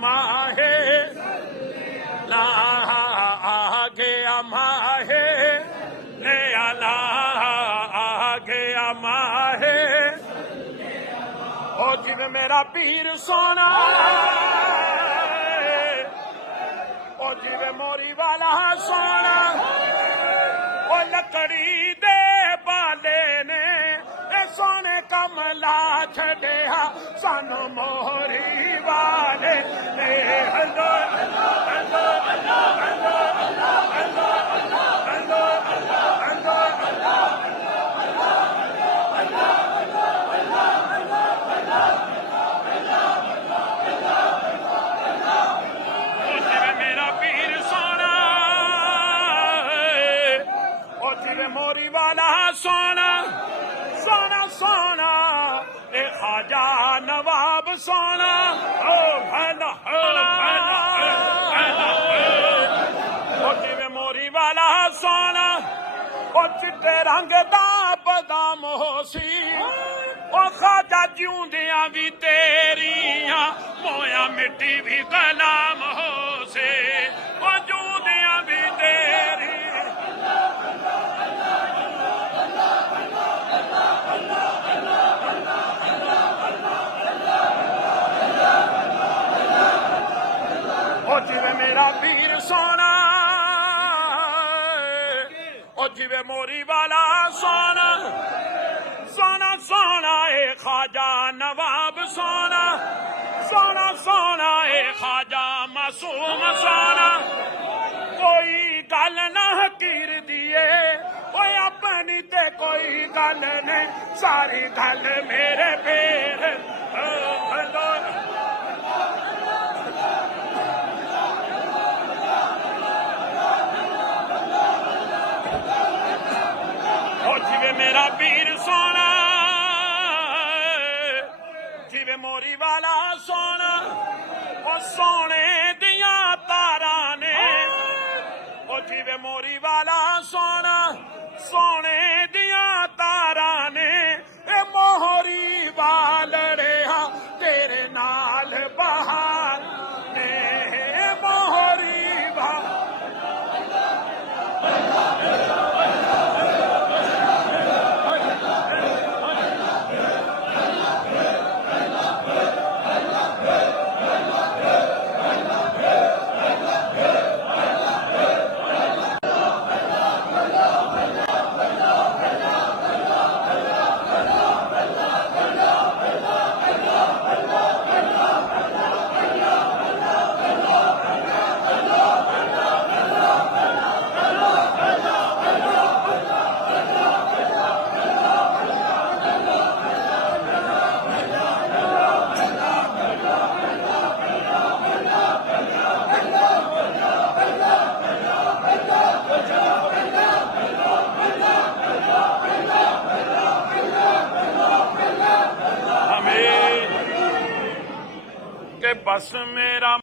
माहे ला गया माहे नया ला गया माहे ओ जिवें मेरा पीर सोना ओ जिवें मोरी वाला सोना ओ लकड़ी दे बाले ने सोने कमला छड़िया सानू मोरी वाले ने hello hello hello hello hello hello hello मेरा पीर सोना ओ जिवें मोरी वाला सोना सोना सोना ए ख्वाजा नवाब सोना ओ भला ओ जिवें मोरी वाला सोना ओ चिट्टे रंग दा बदाम होसी ओ ख्वाजा जिउंदियां भी तेरियां मोया मिट्टी भी गुलाम होसे ओ जिउंदियां भी तेरी ओ जिवें मेरा पीर सोना ओ जिवें मोरी वाला सोना सोना सोना ए ख्वाजा नवाब सोना सोना सोना ए ख्वाजा मासूम सोना कोई गल ना हकीर दिए कोई अपनी ते कोई गल ने सारी गल मेरे पेर जिवें मेरा पीर सोना जिवें मोरी वाला सोना ओ सोने दिया तारा ने ओ जिवें मोरी वाला सोना सोने दिया तारा ने ए मोहरी वालड़े तेरे नाल बहार ने मोहरी के बस मेरा